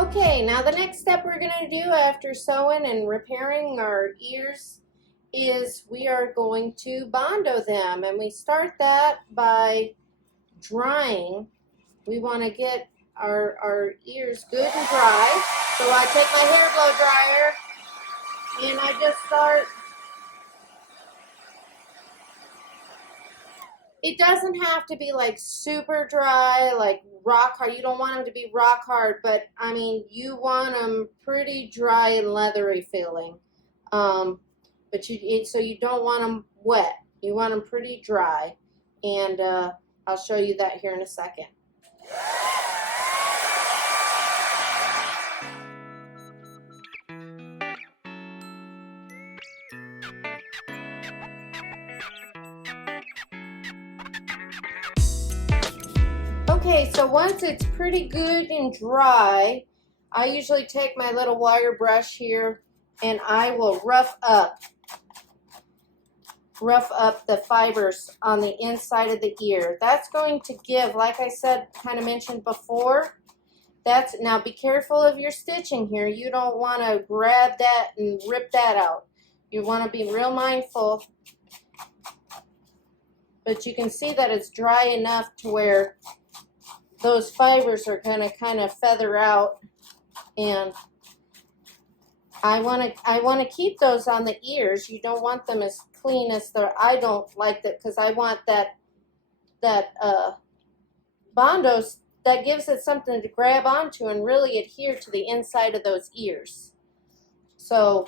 Okay, now the next step we're going to do after sewing and repairing our ears is we are going to Bondo them, and we start that by drying. We want to get our ears good and dry. So I take my hair blow dryer and I just start. It doesn't have to be like super dry, like rock hard. You don't want them to be rock hard, but I mean, you want them pretty dry and leathery feeling. But so you don't want them wet. You want them pretty dry, and I'll show you that here in a second. Okay, so once it's pretty good and dry, I usually take my little wire brush here and I will rough up the fibers on the inside of the ear. That's going to give, like I said, kind of mentioned before, now be careful of your stitching here. You don't want to grab that and rip that out. You want to be real mindful, but you can see that it's dry enough to where those fibers are going to kind of feather out, and I want to keep those on the ears. You don't want them as clean as they're. I don't like that because I want that Bondo that gives it something to grab onto and really adhere to the inside of those ears. So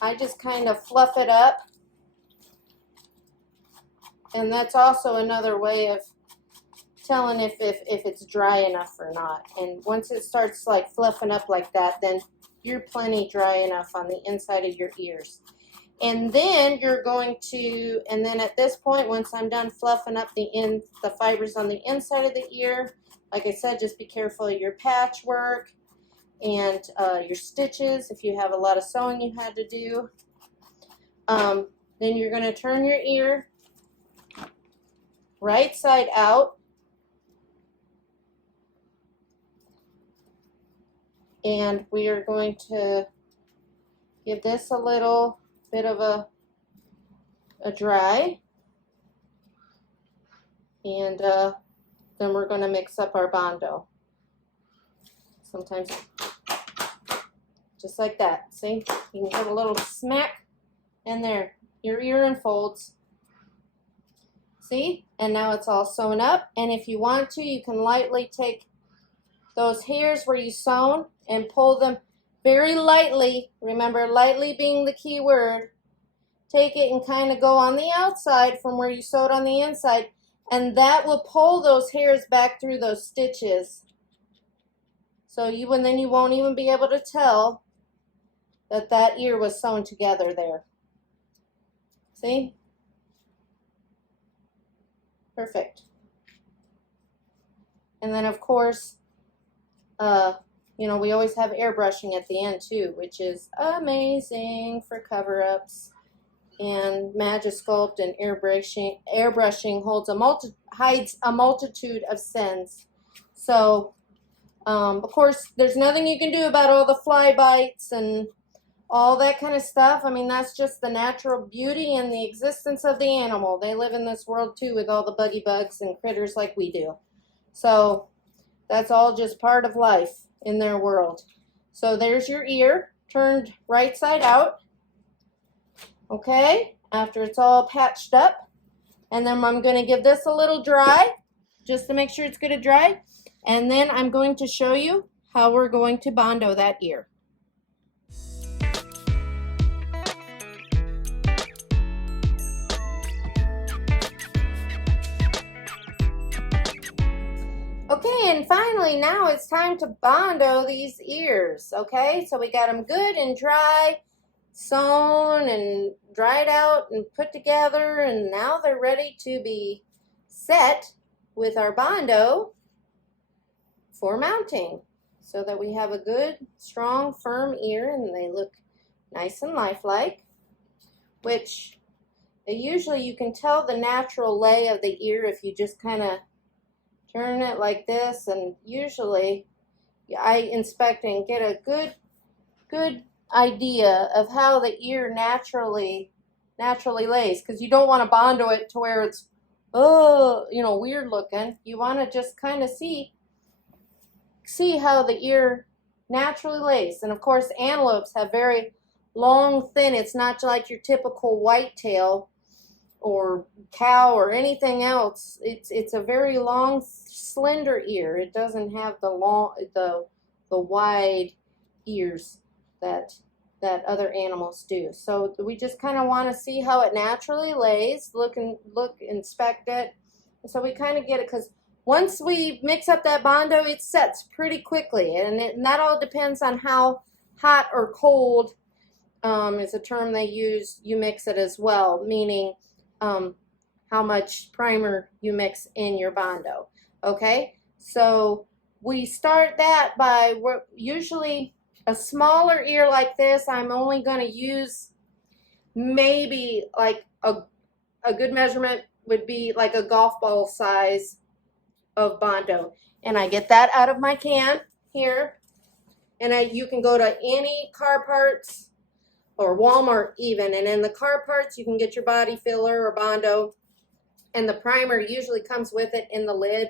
I just kind of fluff it up, and that's also another way of telling if it's dry enough or not. And once it starts like fluffing up like that, then you're plenty dry enough on the inside of your ears. And then you're going to, and then at this point, once I'm done fluffing up the fibers on the inside of the ear, like I said, just be careful of your patchwork and your stitches if you have a lot of sewing you had to do. Then you're going to turn your ear right side out. And we are going to give this a little bit of a dry. And then we're going to mix up our Bondo. Sometimes, just like that. See? You can give a little smack, and there. Your ear unfolds. See? And now it's all sewn up. And if you want to, you can lightly take those hairs where you sewn and pull them very lightly. Remember, lightly being the key word. Take it and kind of go on the outside from where you sewed on the inside, and that will pull those hairs back through those stitches. So then you won't even be able to tell that ear was sewn together there. See? Perfect. And then of course, you know, we always have airbrushing at the end too, which is amazing for cover-ups. And Magisculpt and airbrushing hides a multitude of sins. So, of course, there's nothing you can do about all the fly bites and all that kind of stuff. I mean, that's just the natural beauty and the existence of the animal. They live in this world too with all the buggy bugs and critters like we do. So that's all just part of life in their world. So there's your ear turned right side out. Okay, after it's all patched up, and then I'm going to give this a little dry just to make sure it's good to dry, and then I'm going to show you how we're going to Bondo that ear. Okay, and finally now it's time to Bondo these ears. Okay, so we got them good and dry, sewn and dried out and put together, and now they're ready to be set with our Bondo for mounting, so that we have a good, strong, firm ear and they look nice and lifelike, which usually you can tell the natural lay of the ear if you just kind of turn it like this, and usually I inspect and get a good idea of how the ear naturally lays, because you don't want to Bondo it to where it's weird looking. You want to just kind of see how the ear naturally lays. And of course, antelopes have very long, thin. It's not like your typical whitetail or cow or anything else. It's a very long, slender ear. It doesn't have the wide ears that other animals do. So we just kind of want to see how it naturally lays, inspect it. So we kind of get it, because once we mix up that Bondo, it sets pretty quickly, and that all depends on how hot or cold is a term they use. You mix it as well, meaning how much primer you mix in your Bondo. Okay, so we start that by usually a smaller ear like this. I'm only going to use maybe like a good measurement would be like a golf ball size of Bondo, and I get that out of my can here, and you can go to any car parts or Walmart even, and in the car parts you can get your body filler or Bondo, and the primer usually comes with it in the lid.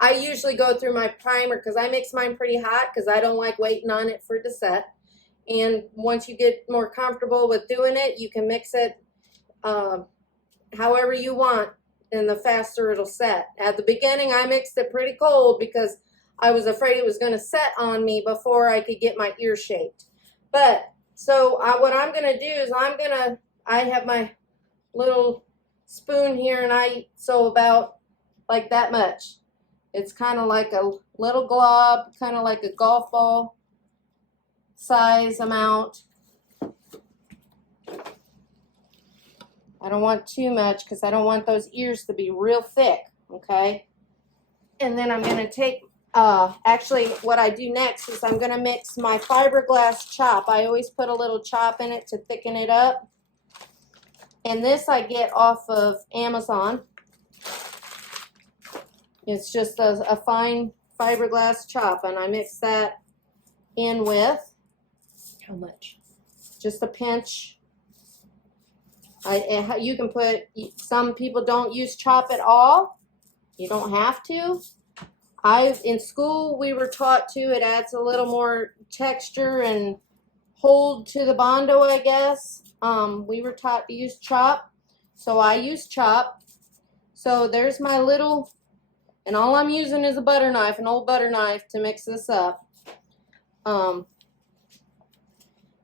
I usually go through my primer because I mix mine pretty hot because I don't like waiting on it for it to set. And once you get more comfortable with doing it, you can mix it however you want, and the faster it'll set. At the beginning, I mixed it pretty cold because I was afraid it was going to set on me before I could get my ear shaped. But so what I'm going to do is I have my little spoon here, and I sew about like that much. It's kind of like a little glob, kind of like a golf ball size amount. I don't want too much because I don't want those ears to be real thick, okay? And then I'm going to take, actually what I do next is I'm going to mix my fiberglass chop. I always put a little chop in it to thicken it up. And this I get off of Amazon. It's just a fine fiberglass chop, and I mix that in with, how much? Just a pinch. You can put, some people don't use chop at all. You don't have to. In school we were taught to. It adds a little more texture and hold to the Bondo, I guess. We were taught to use chop, so I use chop. So there's my little, and all I'm using is a butter knife, an old butter knife, to mix this up. And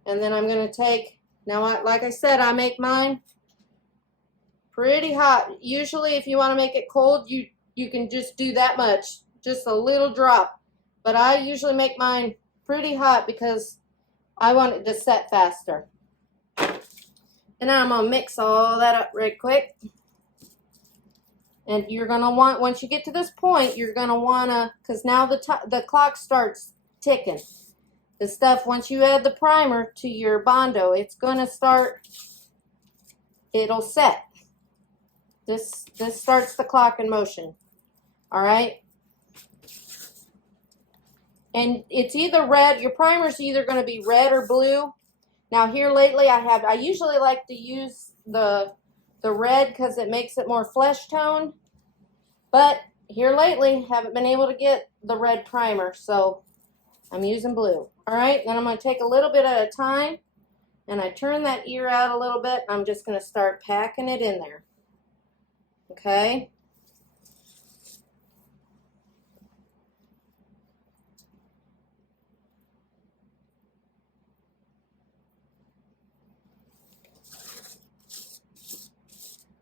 then I'm going to take, now like I said, I make mine pretty hot. Usually if you want to make it cold, you can just do that much, just a little drop. But I usually make mine pretty hot because I want it to set faster. And now I'm going to mix all that up right quick. And you're going to want, once you get to this point, you're going to want to, because now the clock starts ticking. The stuff, once you add the primer to your Bondo, it's going to start, it'll set. This starts the clock in motion. All right? And it's either red, your primer's either going to be red or blue. Now here lately I usually like to use the red because it makes it more flesh tone. But here lately, haven't been able to get the red primer, so I'm using blue. All right, then I'm going to take a little bit at a time, and I turn that ear out a little bit. I'm just going to start packing it in there. Okay?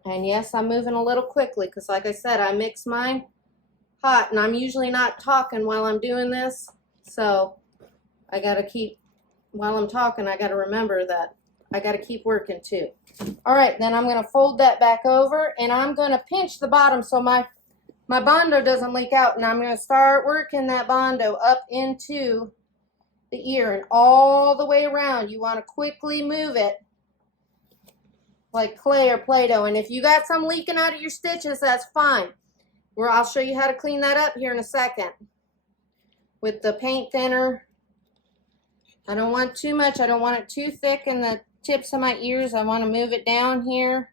And yes, I'm moving a little quickly because, like I said, I mix mine hot, and I'm usually not talking while I'm doing this. So I got to keep, while I'm talking, I got to remember that I got to keep working too. All right, then I'm going to fold that back over, and I'm going to pinch the bottom so my Bondo doesn't leak out. And I'm going to start working that Bondo up into the ear and all the way around. You want to quickly move it like clay or Play-Doh. And if you got some leaking out of your stitches, that's fine. I'll show you how to clean that up here in a second. with the paint thinner. I don't want too much. I don't want it too thick in the tips of my ears. I want to move it down here.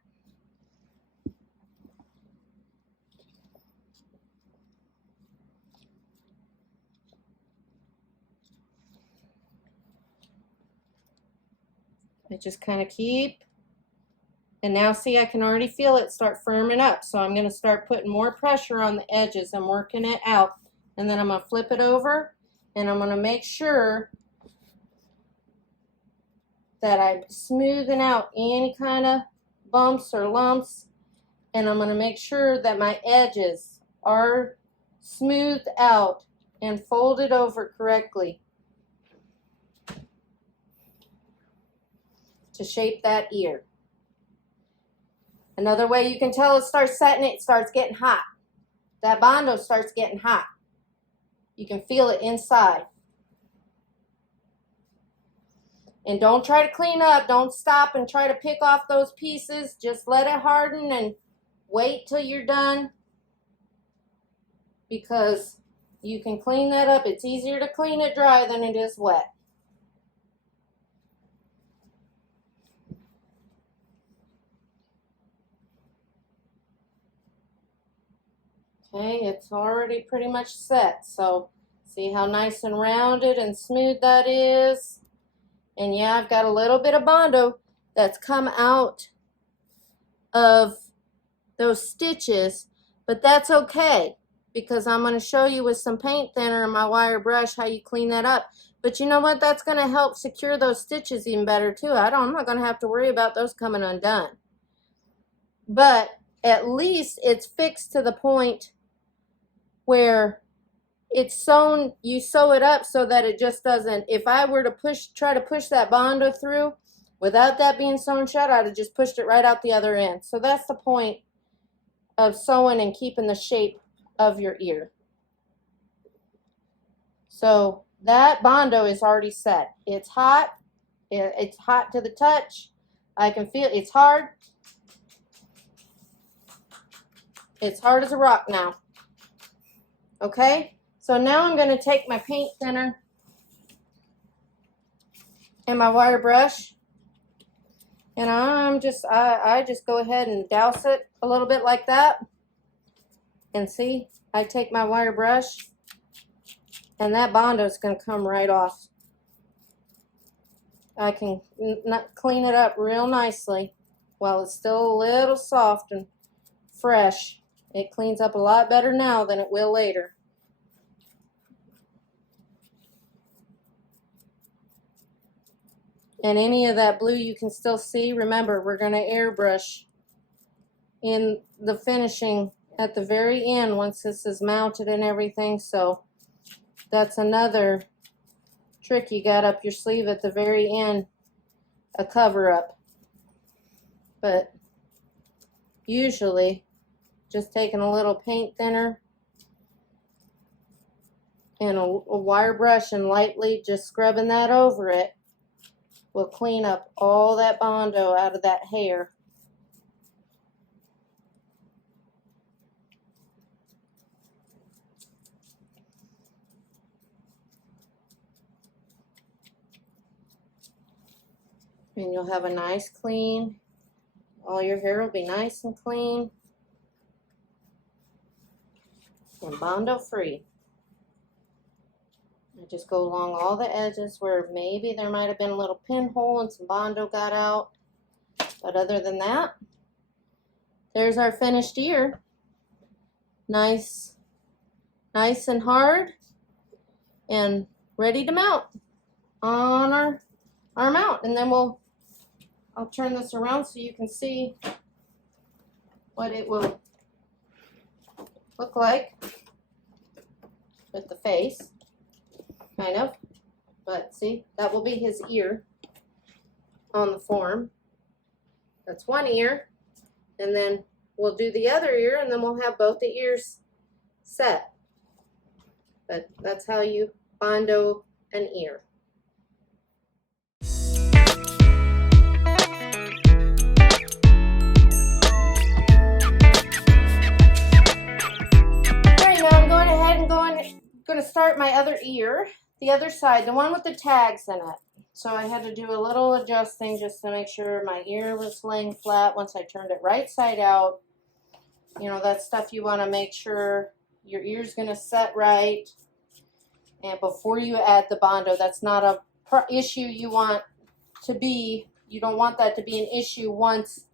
I just kind of keep, and now see, I can already feel it start firming up. So I'm going to start putting more pressure on the edges and working it out. And then I'm going to flip it over, and I'm going to make sure that I'm smoothing out any kind of bumps or lumps. And I'm going to make sure that my edges are smoothed out and folded over correctly to shape that ear. Another way you can tell it starts setting, it starts getting hot. That Bondo starts getting hot. You can feel it inside. And don't try to clean up. Don't stop and try to pick off those pieces. Just let it harden and wait till you're done, because you can clean that up. It's easier to clean it dry than it is wet. Okay, it's already pretty much set. So see how nice and rounded and smooth that is? And yeah, I've got a little bit of Bondo that's come out of those stitches, but that's okay, because I'm going to show you with some paint thinner and my wire brush how you clean that up. But you know what? That's going to help secure those stitches even better too. I'm not going to have to worry about those coming undone. But at least it's fixed to the point where it's sewn, you sew it up so that it just doesn't, if I were to try to push that Bondo through without that being sewn shut, I'd have just pushed it right out the other end. So that's the point of sewing and keeping the shape of your ear. So that Bondo is already set. It's hot. It's hot to the touch. I can feel it's hard. It's hard as a rock now. Okay? So now I'm going to take my paint thinner and my wire brush, and I just go ahead and douse it a little bit like that. And see, I take my wire brush, and that Bondo is going to come right off. I can clean it up real nicely while it's still a little soft and fresh. It cleans up a lot better now than it will later. And any of that blue you can still see. Remember, we're going to airbrush in the finishing at the very end once this is mounted and everything. So that's another trick you got up your sleeve at the very end, a cover up. But usually just taking a little paint thinner and a wire brush and lightly just scrubbing that over it will clean up all that Bondo out of that hair. And you'll have a nice clean, all your hair will be nice and clean and Bondo free. I just go along all the edges where maybe there might have been a little pinhole and some Bondo got out. But other than that, there's our finished ear. Nice and hard and ready to mount on our mount. And then I'll turn this around so you can see what it will look like with the face. Kind of, but see, that will be his ear on the form. That's one ear, and then we'll do the other ear, and then we'll have both the ears set. But that's how you Bondo an ear. Alright, now I'm going ahead and going to start my other ear. ear, the other side, the one with the tags in it. So I had to do a little adjusting just to make sure my ear was laying flat once I turned it right side out. You know, that stuff you want to make sure your ear's going to set right. And before you add the Bondo, that's not a issue you want to be. You don't want that to be an issue once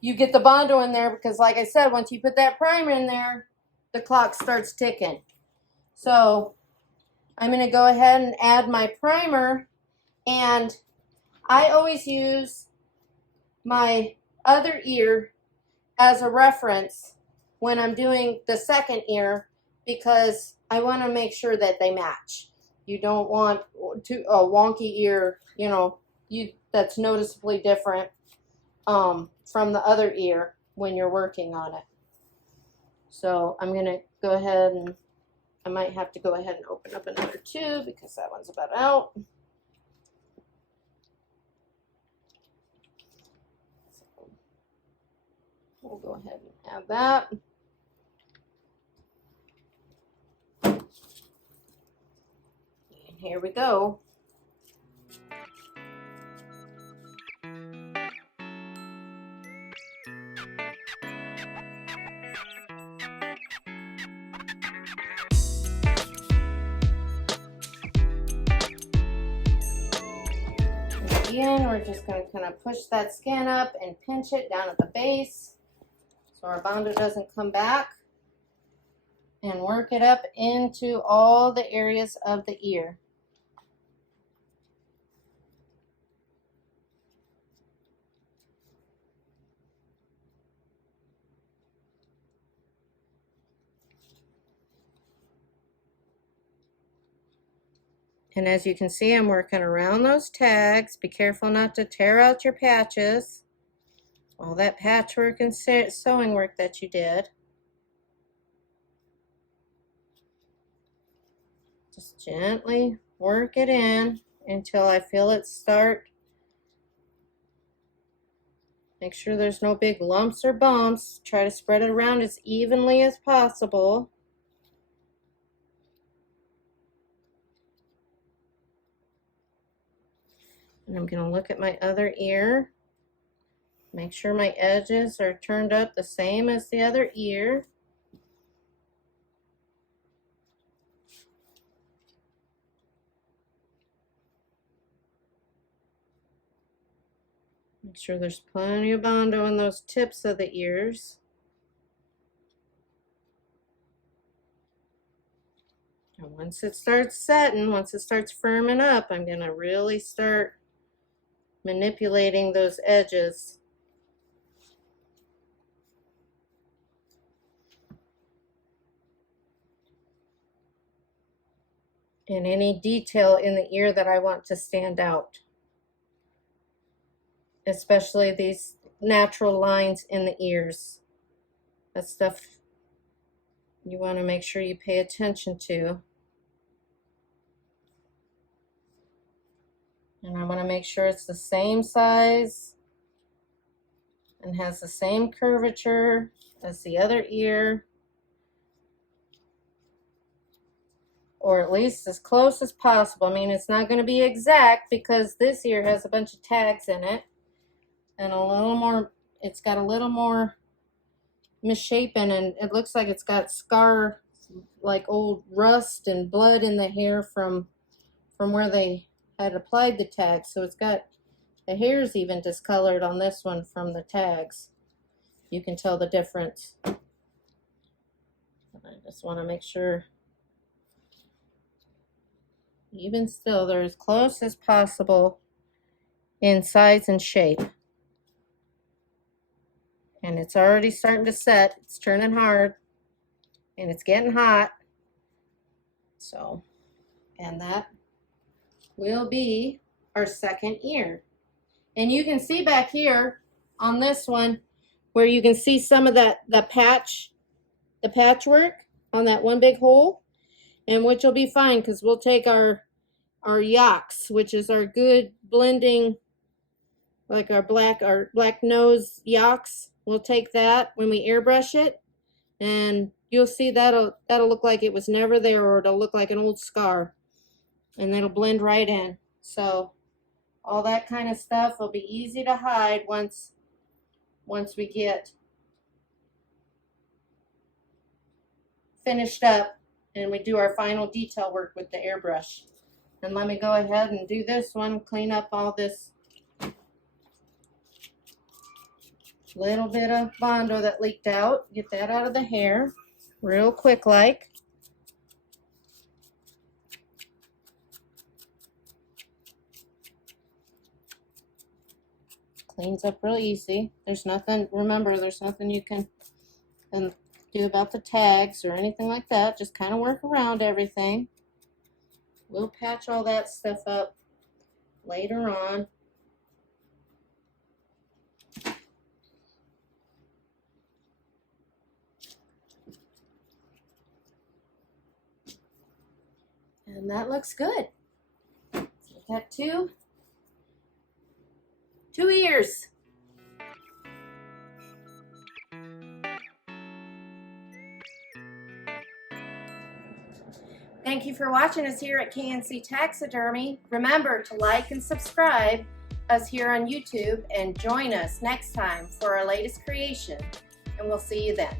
you get the Bondo in there, because like I said, once you put that primer in there, the clock starts ticking. So I'm going to go ahead and add my primer, and I always use my other ear as a reference when I'm doing the second ear, because I want to make sure that they match. You don't want a wonky ear, you know, that's noticeably different from the other ear when you're working on it. So I'm going to go ahead, and I might have to go ahead and open up another tube because that one's about out. So we'll go ahead and add that. And here we go. Again, we're just going to kind of push that skin up and pinch it down at the base so our Bondo doesn't come back, and work it up into all the areas of the ear. And as you can see, I'm working around those tags. Be careful not to tear out your patches. All that patchwork and sewing work that you did. Just gently work it in until I feel it start. Make sure there's no big lumps or bumps. Try to spread it around as evenly as possible. And I'm going to look at my other ear. Make sure my edges are turned up the same as the other ear. Make sure there's plenty of Bondo in those tips of the ears. And once it starts setting, once it starts firming up, I'm going to really start manipulating those edges. And any detail in the ear that I want to stand out. Especially these natural lines in the ears. That stuff you want to make sure you pay attention to. And I want to make sure it's the same size and has the same curvature as the other ear, or at least as close as possible. I mean, it's not going to be exact because this ear has a bunch of tags in it, and a little more, it's got a little more misshapen, and it looks like it's got scar, like old rust and blood in the hair from where they had applied the tags. So it's got, the hair's even discolored on this one from the tags. You can tell the difference. I just want to make sure, even still, they're as close as possible in size and shape. And it's already starting to set. It's turning hard and it's getting hot. So, and that will be our second ear. And you can see back here on this one where you can see some of that, the patchwork on that one big hole, and which will be fine because we'll take our yaks, which is our good blending, like our black nose yaks. We'll take that when we airbrush it, and you'll see that'll look like it was never there, or it'll look like an old scar. and it'll blend right in. So all that kind of stuff will be easy to hide once we get finished up and we do our final detail work with the airbrush. And let me go ahead and do this one, clean up all this little bit of Bondo that leaked out. Get that out of the hair real quick like. Cleans up real easy. There's nothing, remember, there's nothing you can do about the tags or anything like that. Just kind of work around everything. We'll patch all that stuff up later on. And that looks good. So we've got two ears. Thank you for watching us here at K&C Taxidermy. Remember to like and subscribe us here on YouTube and join us next time for our latest creation. And we'll see you then.